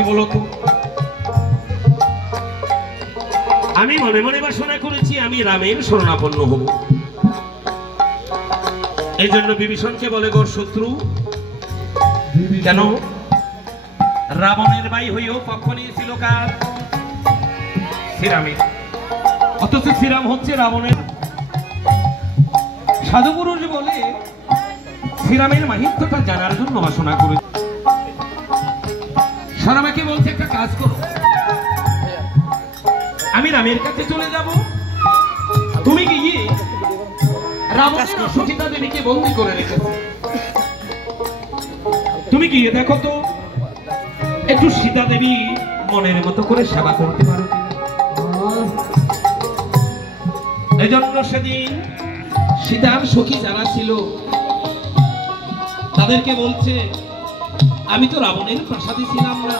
করি বলতো? আমি মনে মনে বাসনা করেছি আমি রামের শরণাপন্ন হব। এই জন্য বিভীষণকে বলে গোর শত্রু। কেন? রাবণের ভাই হইও পক্ষ নিয়েছিল কার? শ্রীরামের। অথচ শ্রীরাম হচ্ছে রাবণের। সাধুপুরুষ বলে শ্রীরামের মাহিত্যটা জানার জন্য বাসনা করে। সারামাকে বলছে একটা কাজ করো, আমি রামের কাছে চলে যাব, তুমি গিয়ে রাবণের সীতা দেবীকে বন্দী করে রেখেছে, তুমি গিয়ে দেখো তো একটু সীতা দেবী মনের মতো করে সেবা করতে পারো কিনা। এই জন্য সেদিন সীতার সখী যারা ছিল তাদেরকে বলছে আমি তো রাবণের প্রাসাদে ছিলাম না,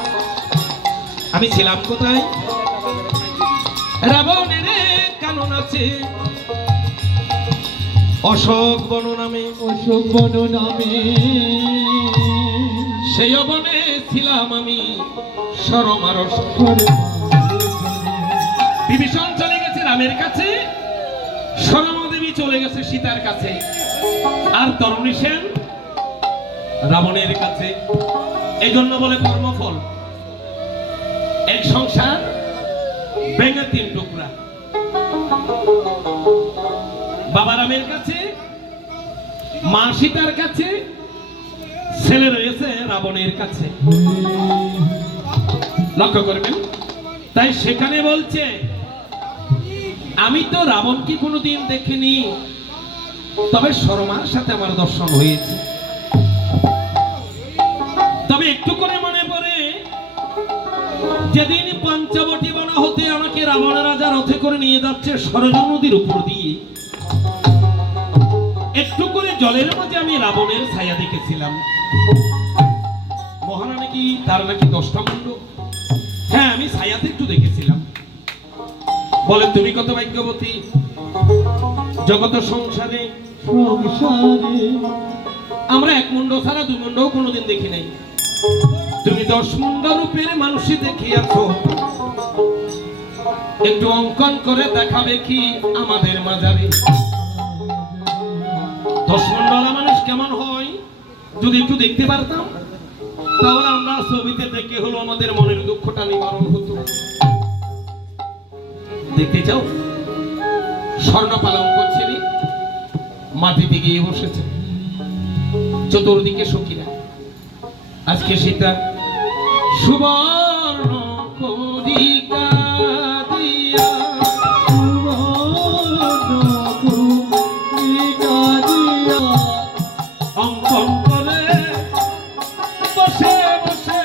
আমি ছিলাম কোথায়? রাবণের কানন আছে অশোক বন নামে, অশোক বন নামে সেই বনে ছিলাম আমি সরমারস। বিভীষণ চলে গেছে রামের কাছে, সরমাদেবী চলে গেছে সীতার কাছে, আর তরুণী সেন রাবণের কাছে। এই জন্য বলে কর্মফল, এক সংসার ভেঙে তিন টুকরা। বাবা রামের কাছে, মা সীতার কাছে, ছেলে রয়েছে রাবণের কাছে। লক্ষ্য করবেন। তাই সেখানে বলছে আমি তো রাবণকে কোনোদিন দেখিনি, তবে সরমার সাথে আমার দর্শন হয়েছে। তবে একটু করে মনে পড়ে যেদিন পঞ্চবটী বন হতে আমাকে রাবণ রাজা রথে করে নিয়ে যাচ্ছে সরজ নদীর উপর দিয়ে, একটু করে জলের মাঝে আমি রাবণের ছায়া দেখেছিলাম। মহারানী নাকি তার নাকি 10টা মুন্ড। হ্যাঁ, আমি ছায়াতে একটু দেখেছিলাম। বলে তুমি কত ভাগ্যবতী, জগত সংসারে আমরা 1 মুন্ড ছাড়া 2 মুন্ডও কোনোদিন দেখি নাই, তুমি 10 মুন্ড রূপের মানুষই দেখিয়াছো, একটু অঙ্কন করে দেখাবে কি আমাদের মাঝারে? 10 মুন্ডলা মানুষ কেমন হয় যদি একটু দেখতে পারতাম, তাহলে আমরা ছবিতে দেখে হলো আমাদের মনের দুঃখটা নিবারণ হতো। দেখতে চাও? স্বর্ণ পালঙ্ক ছেড়ে মাটিতে গিয়ে বসেছে, চতুর্দিকে সখীরা। আজকে সীতা সুবর্ণ করিকা দিয়া, অঙ্কন করে বসে বসে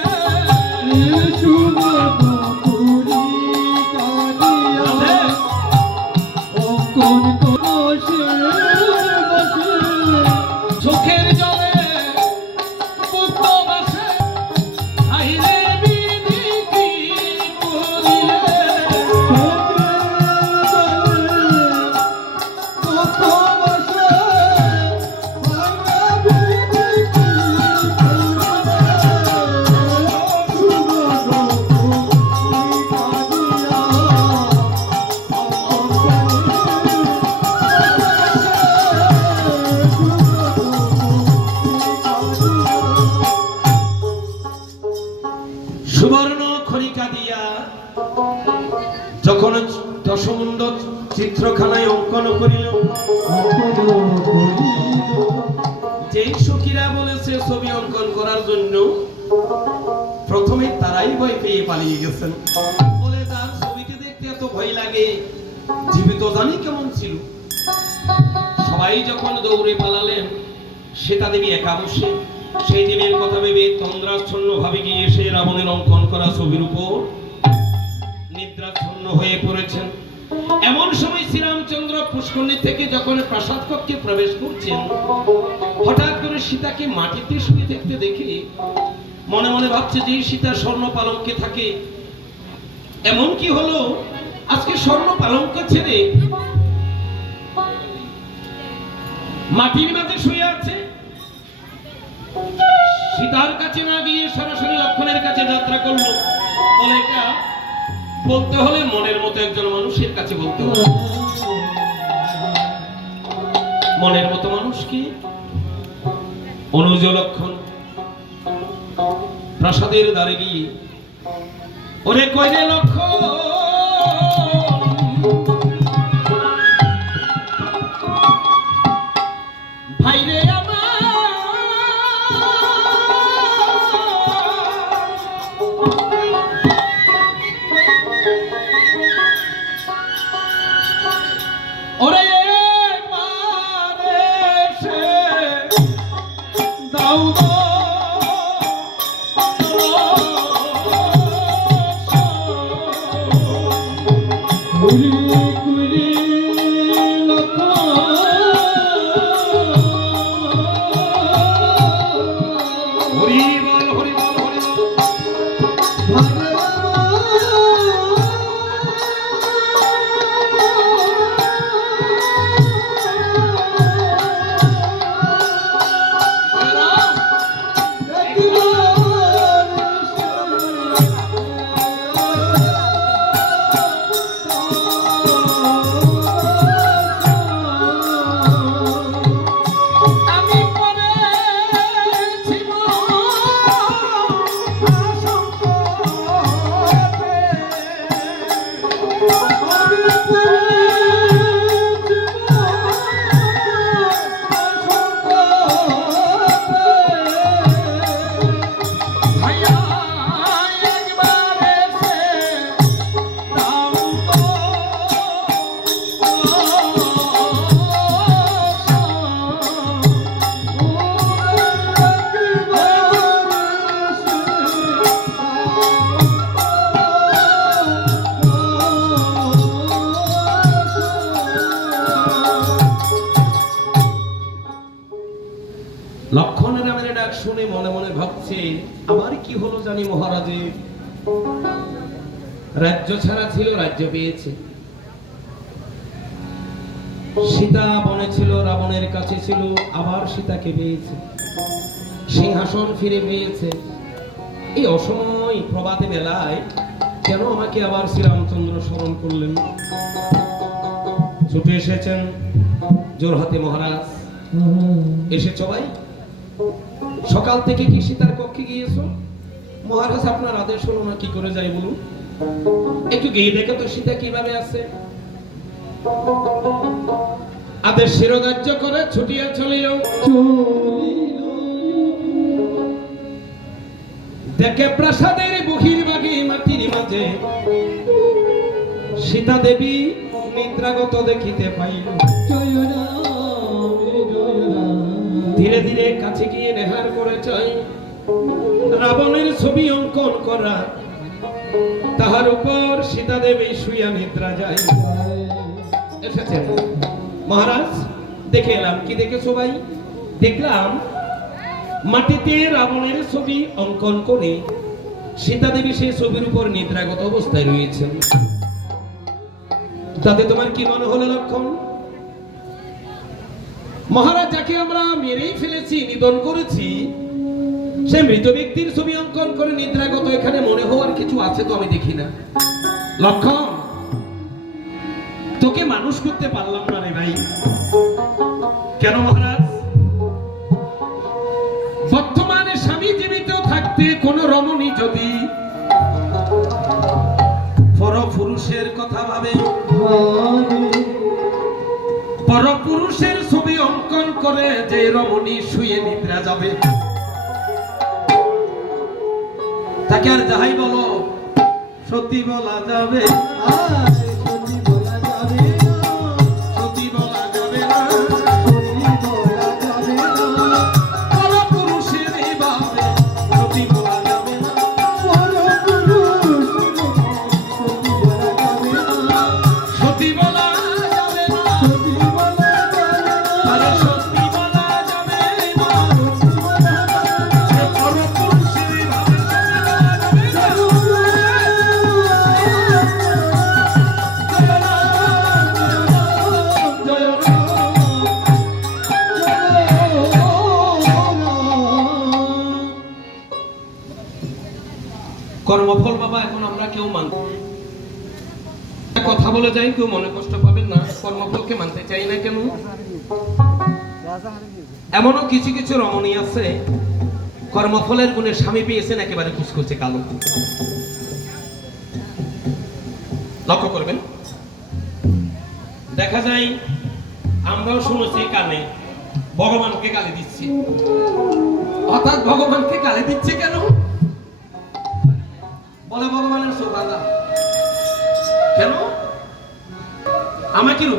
চোখের জলে মুক্ত বাসে আইরে বিধি কি করিলে, সুবর্ণ খরিকা দিয়া যখন 10 মুন্ড চিত্রখানায় অঙ্কন করিল, যেই সখীরা বলেছে ছবি অঙ্কন করার জন্য, প্রথমে তারাই ভয় পেয়ে পালিয়ে গেছেন। বলে তার ছবিতে দেখতে এত ভয় লাগে, জীবিত জানি কেমন ছিল। সবাই যখন দৌড়ে পালালেন, সীতা দেবী একা বসে সেই দিনের কথা ভেবে তন্দ্রাচ্ছন্ন ভাবে গিয়ে এসে রাবণের অঙ্কন করা ছবির উপর নিদ্রাচ্ছন্ন হয়ে পড়েছেন। এমন সময় শ্রীরামচন্দ্র পুষ্করণী থেকে যখন প্রাসাদ কক্ষে প্রবেশ করছেন, হঠাৎ করে সীতাকে মাটিতে শুয়ে থাকতে দেখে মনে মনে ভাবছে যে সীতা স্বর্ণ পালঙ্কে থাকে, এমন কি হলো আজকে স্বর্ণ পালঙ্ক ছেড়ে মাটির মাঝে শুয়ে আছে। সীতার কাছে না গিয়ে সরাসরি লক্ষণের কাছে যাত্রা করলো। বলে এটা বলতে হলে মনের মতো একজন মানুষের কাছে বলতে হবে। মনের মতো মানুষ কি? অনুজ লক্ষণ প্রাসাদের দ্বারে গিয়ে, ওরে কইরে লক্ষণ, ভাইরে ওরে একবারে সে দাও গো ঘুরি ঘুরি লক্ষণ হরি বল হরি বল হরি বল। লক্ষণের নামের ডাক শুনে মনে মনে ভাবছে, আমার কি হলো জানি মহারাজের? রাজ্য ছাড়া ছিল, রাজ্য পেয়েছে। সীতা বনে ছিল, রাবণের কাছে ছিল, আবার সীতাকে পেয়েছে। সিংহাসন ফিরে পেয়েছে। এই অসময় প্রভাতে বেলায় কেন আমাকে আবার শ্রীরামচন্দ্র স্মরণ করলেন? ছুটে এসেছেন জোরহাতে মহারাজ। এসেছ ভাই? সকাল থেকে কি সীতার কক্ষে গিয়েছো? মহারাজ আপনার আদেশ হলো না, কি করে যাই বলুন? একটু গিয়ে দেখো তো সীতা কিভাবে আছে। আদেশ শিরোধার্য করে ছুটিয়া চলিল। দেখে প্রাসাদের বহির্ভাগে মাটির মাঝে সীতা দেবী নিদ্রাগত দেখিতে পাইল। ধীরে ধীরে কাছে গিয়ে নেহার করে চাই রাবণের ছবি অঙ্কন করা, তাহার উপর সীতা দেবী শুইয়া নিদ্রা যায়। এসেছেন মহারাজ, দেখে এলাম। কি দেখেছো ভাই? দেখলাম মাটিতে রাবণের ছবি অঙ্কন করে সীতা দেবী সেই ছবির উপর নিদ্রাগত অবস্থায় রয়েছেন। তাতে তোমার কি মনে হলো লক্ষণ? মহারাজ, যাকে আমরা মেরেই ফেলেছি, নিধন করেছি, সে মৃত ব্যক্তির ছবি অঙ্কন করে নিদ্রাগত, এখানে মনে হওয়ার কিছু আছে তো আমি দেখি না। লক্ষণ, তোকে মানুষ করতে পারলাম না রে ভাই। কেন মহারাজ? বর্তমানে স্বামী জীবিত থাকতে কোন রমণী যদি পরপুরুষের কথা ভাবে, পরপুরুষের ছবি অঙ্কন করে যে রমণী শুয়ে নিদ্রা যাবে, তাকে আর যাহাই বলো সত্যি বলা যাবে, সত্যি বলা যাবে না। পরপুরুষের এইভাবে সত্যি বলা যাবে না। সত্যি বলা যাবে না। আরে সত্যি বলা যাবে না। পরপুরুষের এইভাবে সত্যি বলা যাবে না। কর্মফল বাবা এখন আমরা কেউ মানব কথা বলে যাই, কেউ মনে কষ্ট পাবেন না। কর্মফলকে মানতে চাই না কেন? এমনও কিছু কিছু রমণী আছে কর্মফলের গুণে স্বামী পেয়েছেন একেবারে কুচকুচে কালো। লক্ষ্য করবেন, দেখা যায় আমরাও শুনেছি কানে ভগবানকে গালি দিচ্ছি। অর্থাৎ ভগবানকে গালি দিচ্ছে কেন? বলে ভগবানের চোখ আলাদা। কেন আমাকে